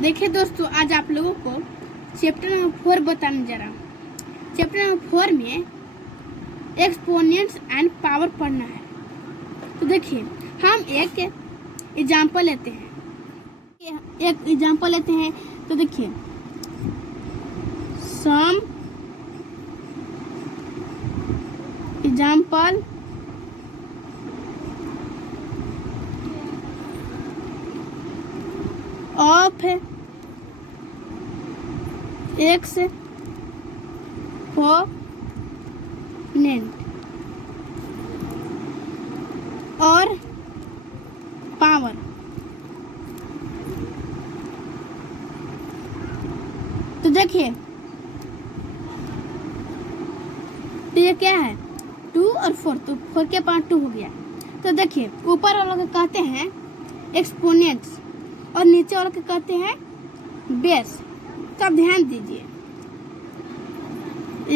देखिए दोस्तों, आज आप लोगों को चैप्टर नंबर 4 बताने जा रहा हूँ। चैप्टर नंबर 4 में एक्सपोनेंट्स एंड पावर पढ़ना है। तो देखिए, हम एक एग्जाम्पल लेते हैं। तो देखिए, सम एग्जाम्पल ऑफ एक्सपोनेंट और पावर। तो देखिए, तो ये क्या है, 2 और 4। तो 4 के पार्ट 2 हो गया। तो देखिए, ऊपर वालों को कहते हैं एक्सपोनेंट्स और नीचे वालों को कहते हैं बेस। तो आप ध्यान दीजिए,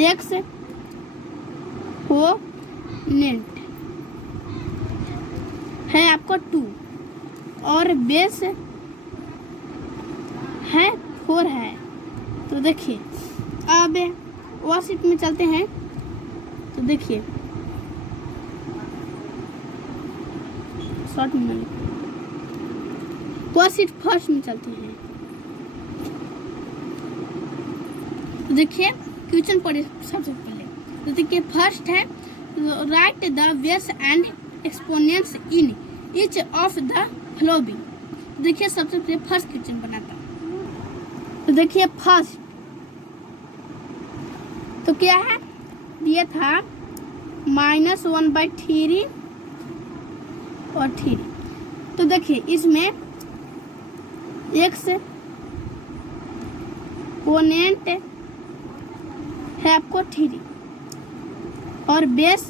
एक्सपोनेंट है आपको 2 और बेस है 4 है। तो देखिए, अब वर्कशीट में चलते हैं। तो देखिए, शॉर्ट में वर्कशीट फर्स्ट में चलते हैं। तो देखिए, क्वेश्चन पढ़े सबसे पहले। तो देखिए, फर्स्ट है right the base and exponents in each of the following. देखिए, सबसे पहले फर्स्ट क्वेश्चन बनाता हूँ। तो देखिए, फर्स्ट तो क्या है, दिया था -1/3 और 3। तो देखिए, इसमें एक्सपोनेंट है आपको 3 और बेस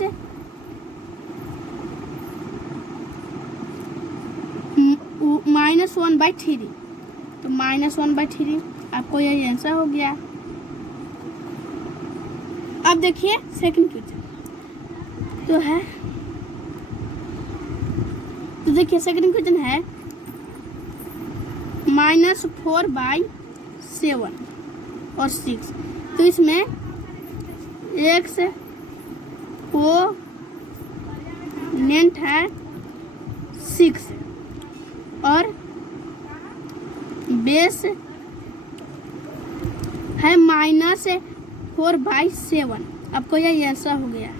-1/3। तो -1/3 आपको यही आंसर हो गया। अब देखिए सेकंड क्वेश्चन तो है। तो देखिए, सेकंड क्वेश्चन है -4/7 और 6। तो इसमें एक्सपोनेंट है 6 और बेस है -4/7। आपको यह आंसर हो गया।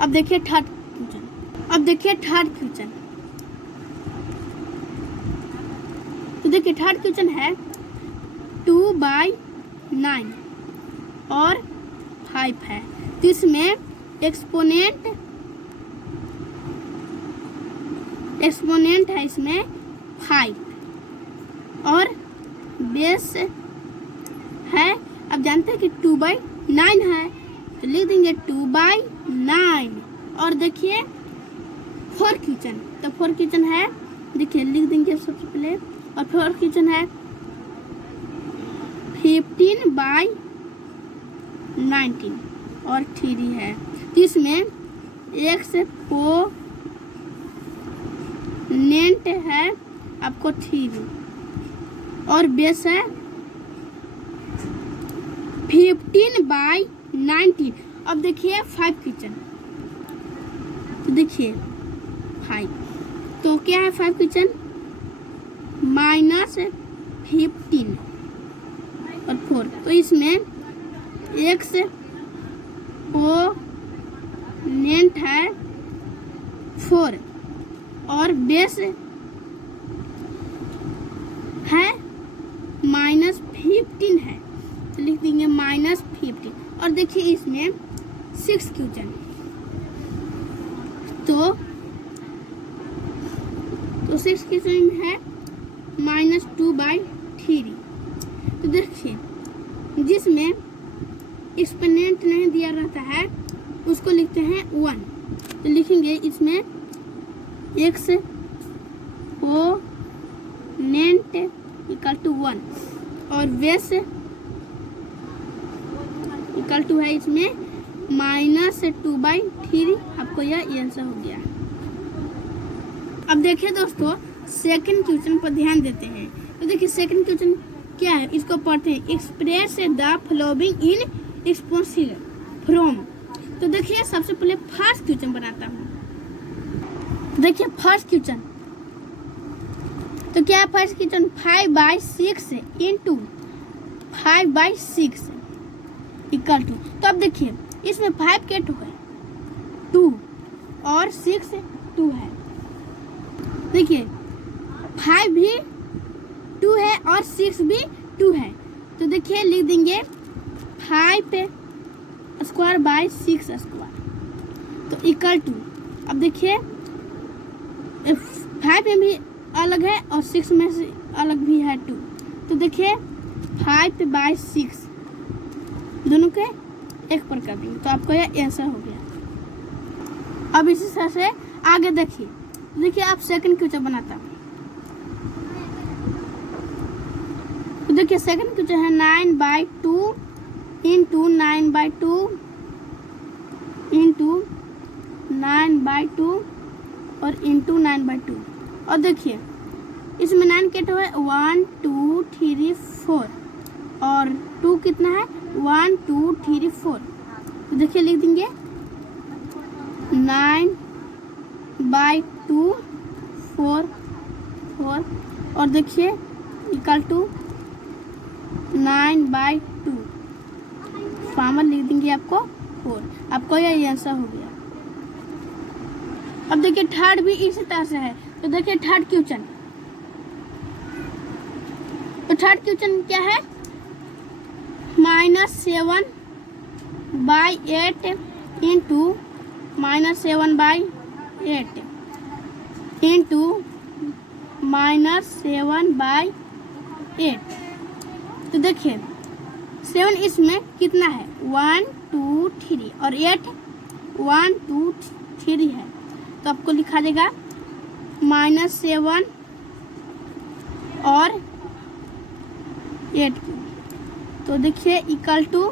अब देखिए थर्ड क्वेश्चन। तो देखिए, थर्ड क्वेश्चन है 2/9 और 5 है। तो इसमें एक्सपोनेंट है इसमें 5 और बेस है, अब जानते हैं कि 2/9 है, तो लिख देंगे 2/9। और देखिए फोर्थ क्वेश्चन। तो फोर्थ क्वेश्चन है, देखिए लिख देंगे सबसे पहले। और फोर्थ क्वेश्चन है 15/19 और 3 है। तो इसमें एक्सपोनेंट है आपको 3 और बेस है 15/19। अब देखिए 5 क्वेश्चन। तो देखिए 5, तो क्या है 5 क्वेश्चन, -15 और 4। तो इसमें एक्सपोनेंट है 4 और बेस है -15 है, तो लिख देंगे -15। और देखिए इसमें 6 क्वेश्चन। तो 6 क्वेश्चन में है -2/3। तो देखिए, जिसमें एक्सपोनेंट नहीं दिया रहता है उसको लिखते हैं 1। तो लिखेंगे इसमें एक्सपोनेंट इक्वल टू 1 और बेस इक्वल टू है इसमें -2/3। आपको यह आंसर हो गया। अब देखिए दोस्तों, सेकंड क्वेश्चन पर ध्यान देते हैं। तो देखिए सेकंड क्वेश्चन क्या है इसको पढ़ते हैं। Express the following in exponential from. तो देखिए सबसे पहले फर्स्ट क्वेश्चन बनाता हूँ। देखिए फर्स्ट क्वेश्चन, तो क्या है first question, 5/6 into 5/6 equal to. तो अब देखिए इसमें 5 के 2 है 2 और 6 2 है। देखिए 5 भी 2 है और 6 भी 2 है। तो देखिए लिख देंगे 5 स्क्वायर बाय 6 स्क्वायर तो इक्वल टू। अब देखिए 5 में भी अलग है और 6 में से अलग भी है 2। तो देखिए 5/6 दोनों के एक पर कर देंगे तो आपको यह आंसर हो गया। अब इसी तरह से आगे देखिए आप सेकंड क्वेश्चन बनाता हूँ। तो देखिए सेकंड क्वेश्चन है 9/2 इंटू 9/2 इंटू 9/2 और इंटू 9/2। और देखिए इसमें 9 के 2 है 1 2 3 4 और 2 कितना है 1 2 3 4। तो देखिए लिख देंगे 9/2 4 4 और देखिए इक्वल टू 9/2 फॉर्मूला लिख देंगे आपको 4। आपको यह आंसर हो गया। अब देखिए थर्ड भी इसी तरह से है। तो देखिए थर्ड क्वेश्चन, तो थर्ड क्वेश्चन क्या है -7/8 इंटू -7/8 इंटू -7/8। तो देखिए 7 इसमें कितना है 1 2 3 और 8 1 2 3 है। तो आपको लिखा जाएगा -7 और 8। तो देखिए इक्वल टू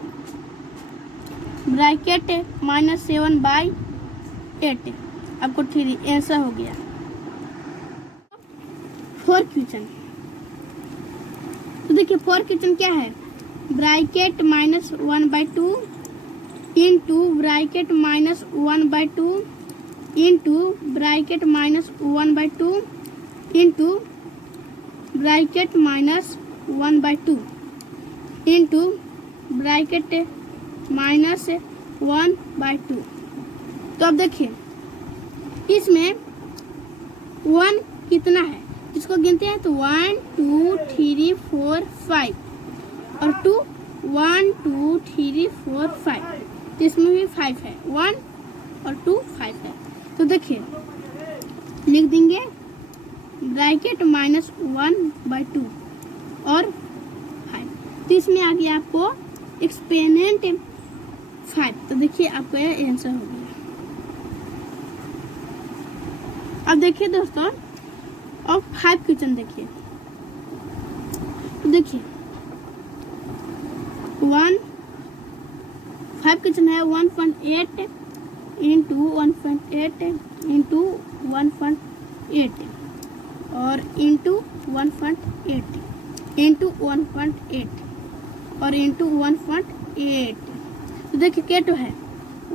ब्रैकेट -7/8 आपको 3 आंसर हो गया। फोर्थ क्वेश्चन, तो देखिए फोर्थ क्वेश्चन क्या है bracket -1/2 into bracket -1/2 into bracket -1/2 into bracket -1/2 into bracket -1/2। तो अब देखिए इसमें 1 कितना है इसको गिनते हैं। तो 1 2 3 4 5 और 2 1 2 3 4 5। तो इसमें भी 5 है 1 और 2 5 है। तो देखिए लिख देंगे ब्रैकेट -1/2 और 5। तो इसमें आ गया आपको एक्सपोनेंट 5। तो देखिए आपको यह आंसर हो गया। अब देखिए दोस्तों और 5 क्वेश्चन देखिए। देखिए 5 क्वेश्चन है 1.8 इंटू 1.8 इंटू 1.8 और इंटू 1.8 इंटू 1.8 और इंटू 1.8। तो देखिए क्या तो है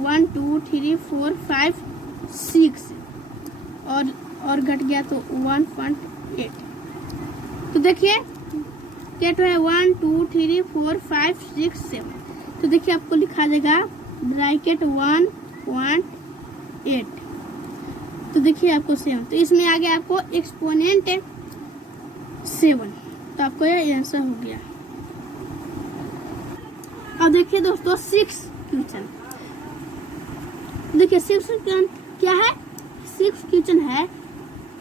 1 2 3 4 5 6 और घट गया तो 1.8। तो देखिए क्या तो है 1 2 3 4 5 6 7। तो देखिए आपको लिखा जाएगा ब्रैकेट 1.8। तो देखिए आपको 7। तो इसमें आ गया आपको एक्सपोनेंट 7। तो आपको यह आंसर हो गया। अब देखिए दोस्तों 6 क्वेश्चन। देखिए 6 क्वेश्चन क्या है 6 क्वेश्चन है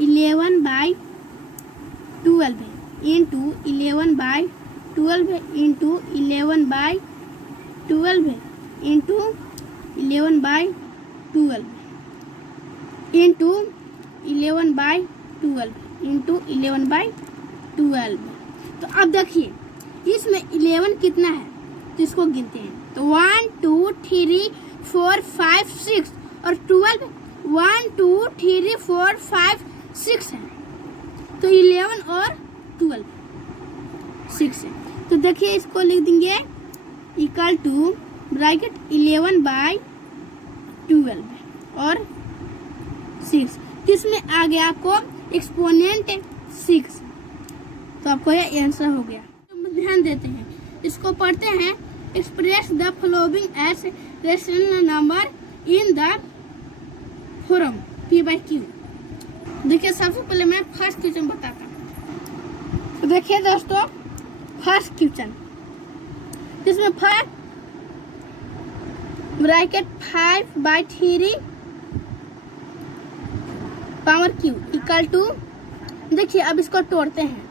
11/12 into 11/12 into 11/12 into 11/12 into 11/12 into 11/12। तो अब देखिए इसमें 11 कितना है तो इसको गिनते हैं। तो 1 2 3 4 5 6 और 12 1 2 3 4 5 6 है। तो 11 और 12 6 है। तो देखिए इसको लिख देंगे इक्वल टू ब्रैकेट 11/12 और 6। तो इसमें आ गया आपको एक्सपोनेंट 6। तो आपको यह आंसर हो गया। तो ध्यान देते हैं, इसको पढ़ते हैं। Express the following as rational number in the form p/q। देखिए सबसे पहले मैं फर्स्ट क्वेश्चन बताता हूँ। तो देखिए दोस्तों फर्स्ट क्वेश्चन, जिसमें 5 bracket 5/3 power q equal to, देखिए अब इसको तोड़ते हैं।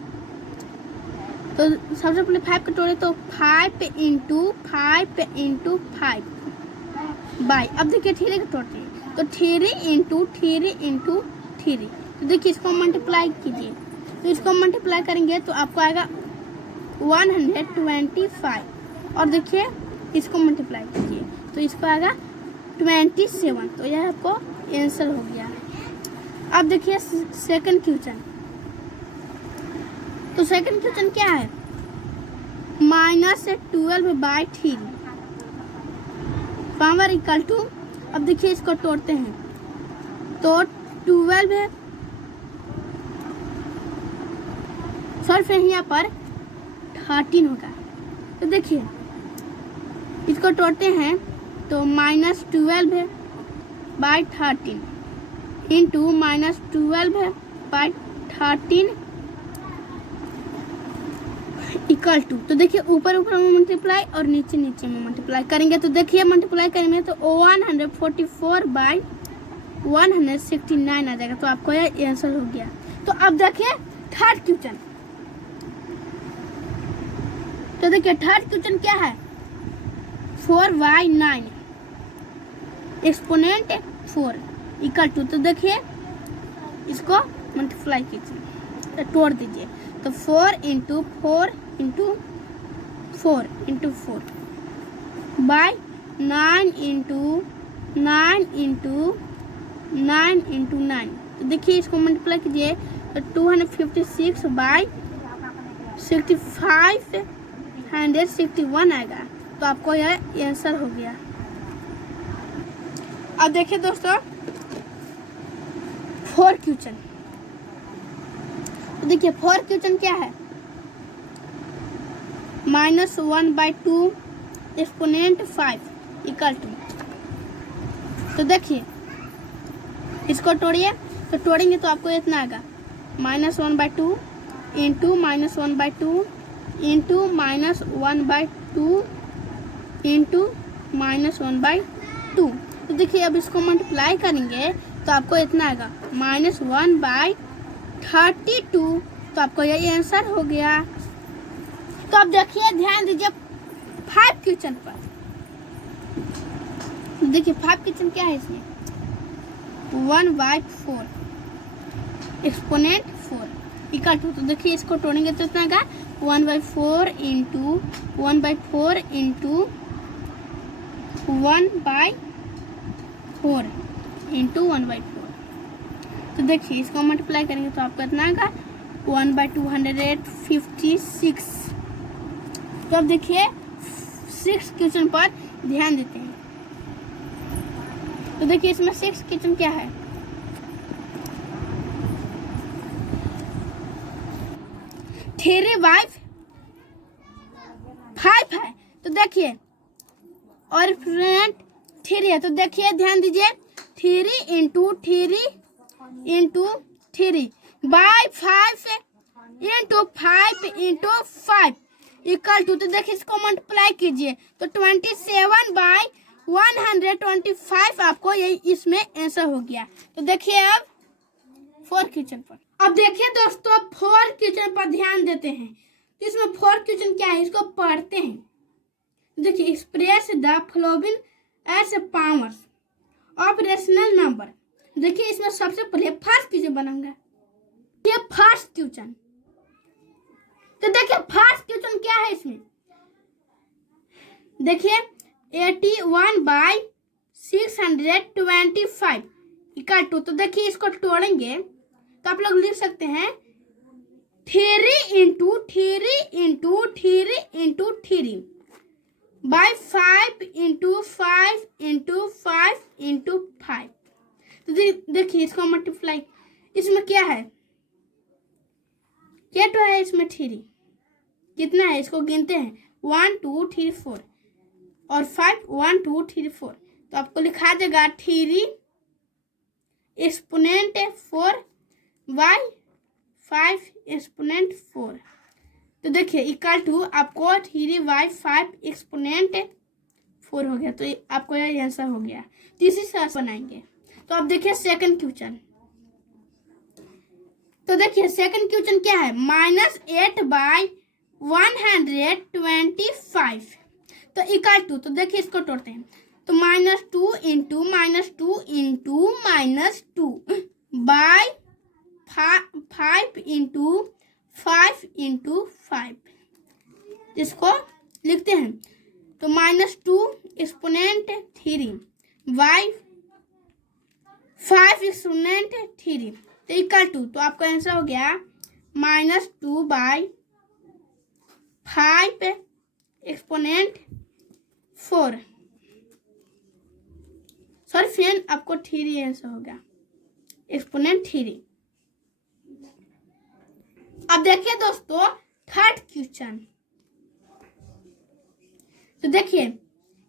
तो सबसे पहले 5 को तोड़े तो 5 इंटू 5 इंटू 5 बाई, अब देखिए 3 को तोड़ते हैं तो 3 इंटू 3 इंटू 3। तो देखिए इसको मल्टीप्लाई कीजिए, तो इसको मल्टीप्लाई करेंगे तो आपको आएगा 125। और देखिए इसको मल्टीप्लाई कीजिए तो इसको आएगा 27। तो यह आपको आंसर हो गया। अब देखिए सेकंड क्वेश्चन। तो सेकंड क्वेश्चन क्या है, -12/3 पावर इक्वल टू, अब देखिए इसको तोड़ते हैं तो 12 है, सर फिर यहाँ पर 13 होगा। तो देखिए इसको तोड़ते हैं तो -12/13 इंटू -12/13 इक्वल टू, तो देखिए ऊपर ऊपर में मल्टीप्लाई और नीचे नीचे में मल्टीप्लाई करेंगे। तो देखिए मल्टीप्लाई करेंगे तो 144/169 आ जाएगा। तो आपको यह आंसर हो गया। तो अब देखिए थर्ड क्वेश्चन। तो देखिए थर्ड क्वेश्चन क्या है, 4/9 एक्सपोनेंट 4 इक्वल टू, तो देखिए इसको मल्टीप्लाई कीजिए, तोड़ दीजिए तो 4 into 4 into 4 into 4 by 9 into 9 into 9 into 9। तो देखिए इसको मल्टीप्लाई कीजिए तो 256/6561 आएगा। तो आपको यह आंसर हो गया। अब देखिए दोस्तों फोर्थ क्वेश्चन। तो देखिए फोर्थ क्वेश्चन क्या है, -1/2 एक्सपोनेंट 5 इक्वल टू, तो देखिए इसको तोड़िए, तो तोड़ेंगे तो आपको इतना आएगा -1/2 इंटू -1/2 इंटू -1/2 इंटू -1/2। तो देखिए अब इसको मल्टीप्लाई करेंगे तो आपको इतना आएगा -1/32। तो आपको यही आंसर हो गया। तो अब देखिए ध्यान दीजिए 5 क्वेश्चन पर। देखिए 5 क्वेश्चन क्या है इसमें, 1/4 एक्सपोनेंट 4 इक्वल टू, तो देखिए इसको तोड़ेंगे तो इतना आएगा 1/4 इंटू 1/4 इंटू 1/4 इंटू 1/4। तो देखिए इसको मल्टीप्लाई करेंगे तो आपको इतना आएगा 1/256। तो अब देखिए 6 क्वेश्चन पर ध्यान देते हैं। तो देखिए इसमें 6 क्वेश्चन क्या है, थ्री बाई 5 है। तो देखिए और फ्रेंड 3 है। तो देखिए ध्यान दीजिए 3 into 3 into 3 by 5 into 5 into 5 equal to, तो देखिए इसको मल्टीप्लाई कीजिए तो 27/125 आपको यही इसमें आंसर हो गया। तो देखिए अब 4 क्वेश्चन पर। अब देखिए दोस्तों 4 क्वेश्चन पर ध्यान देते हैं। तो इसमें 4 क्वेश्चन क्या है, इसको पढ़ते हैं। देखिए express the following as powers of rational number. देखिए इसमें सबसे पहले फर्स्ट क्वेश्चन बनाऊंगा, ये फर्स्ट क्वेश्चन। तो देखिए फर्स्ट क्वेश्चन क्या है इसमें, देखिए 81/625 इक्वल टू, तो देखिए इसको तोड़ेंगे तो आप लोग लिख सकते हैं 3 into 3 by 5 into 5 into 5 into 5। तो देखिए इसको मल्टीप्लाई, इसमें क्या है, क्या तो है इसमें 3, कितना है इसको गिनते हैं 1 2 3 4 और 5 1 2 3 4। तो आपको लिखा जाएगा 3 एक्सपोनेंट 4 बाय 5 एक्सपोनेंट 4। तो देखिए इक्वल टू आपको 3 बाय 5 एक्सपोनेंट 4 हो गया। तो आपको यह आंसर हो गया। तो इसी से बनाएंगे। तो अब देखिए सेकंड क्वेश्चन। तो देखिए सेकंड क्वेश्चन क्या है, -8 बाय 125। तो इक्वल टू, तो देखिए इसको तोड़ते हैं। तो -2 इंटू -2 बाय 5 इंटू 5 इंटू 5, इसको लिखते हैं। तो -2 एक्सपोनेंट 3 बाय 5 एक्सपोनेंट 3 तो इक्वल टू, तो आपका आंसर हो गया -2 बाय 5 एक्सपोनेंट 4। सॉरी फ्रेंड, आपको 3 आंसर हो गया, एक्सपोनेंट 3। अब देखिए दोस्तों थर्ड क्वेश्चन। तो देखिए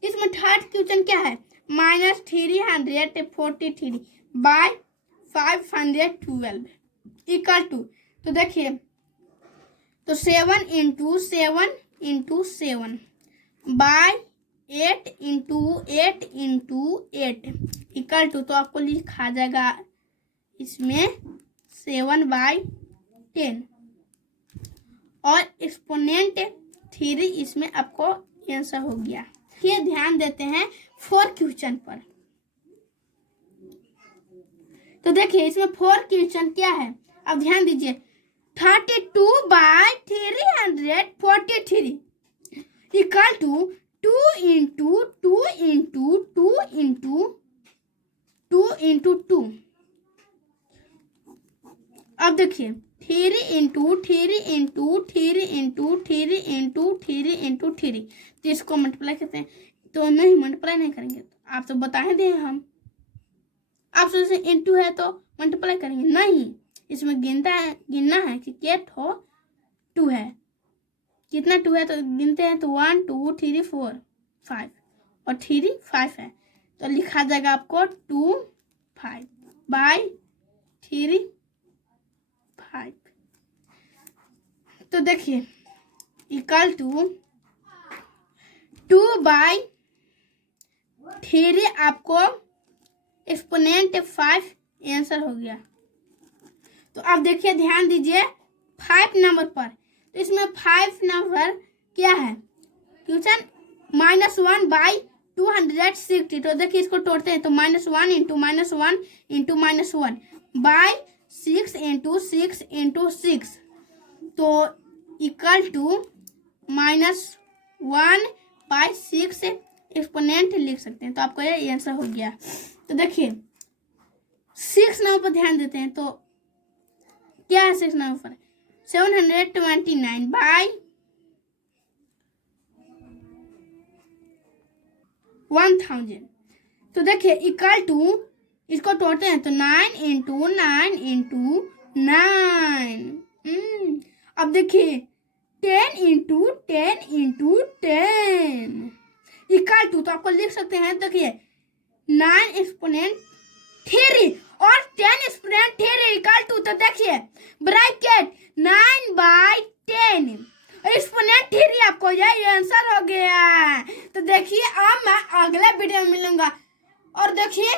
इसमें थर्ड क्वेश्चन क्या है, -343 बाय 512 इक्वल टू, तो देखिए तो 7 into 7 into 7 by 8 into 8 into 8 equal to, तो आपको लिखा जाएगा इसमें 7 बाय 10 और एक्सपोनेंट 3 इसमें आपको आंसर हो गया। ये ध्यान देते हैं 4 क्वेश्चन पर। तो देखिए इसमें 4 क्वेश्चन क्या है, अब ध्यान दीजिए। 32 by 343 equal to 2 into 2 into 2 into 2 into 2। अब देखिए 3 into 3 into 3 into 3 into 3 into 3, तो इसको मल्टीप्लाई करते हैं। तो नहीं मल्टीप्लाई नहीं करेंगे, तो आप तो बता ही दें हम, आप सोचे इंटू है तो मल्टीप्लाई करेंगे, नहीं इसमें गिनना है कि क्या ठो 2 है, कितना 2 है तो गिनते हैं। तो 1 2 3 4 5 और 3 5 है, तो लिखा जाएगा आपको 2 5 बाय 3 5। तो देखिए इक्वल टू 2 बाय 3 आपको एक्सपोनेंट 5 आंसर हो गया। तो अब देखिए ध्यान दीजिए 5 नंबर पर। तो इसमें 5 नंबर क्या है क्वेश्चन, -1 बाय 260। तो देखिए इसको तोड़ते हैं। तो -1 into -1 into -1 by 6 into 6 into 6, तो इक्वल टू -1 बाय 6 एक्सपोनेंट लिख सकते हैं। तो आपको ये आंसर हो गया। तो देखिए 6 नंबर पर ध्यान देते हैं। तो क्या है 6 नंबर पर, 729 बाय 1000। तो देखिए इक्वल टू, इसको तोड़ते हैं। तो 9 इंटू 9 इंटू 9। अब देखिए 10 इंटू 10 इंटू 10 इक्वल टू, तो आपको लिख सकते हैं। देखिए 9 एक्सपोनेंट 3 और 10 एक्सपोनेंट 3 इक्वल टू, तो देखिए ब्रैकेट 9 बाय 10 एक्सपोनेंट 3, आपको यही आंसर हो गया। तो देखिए अब मैं अगले वीडियो में मिलूंगा। और देखिए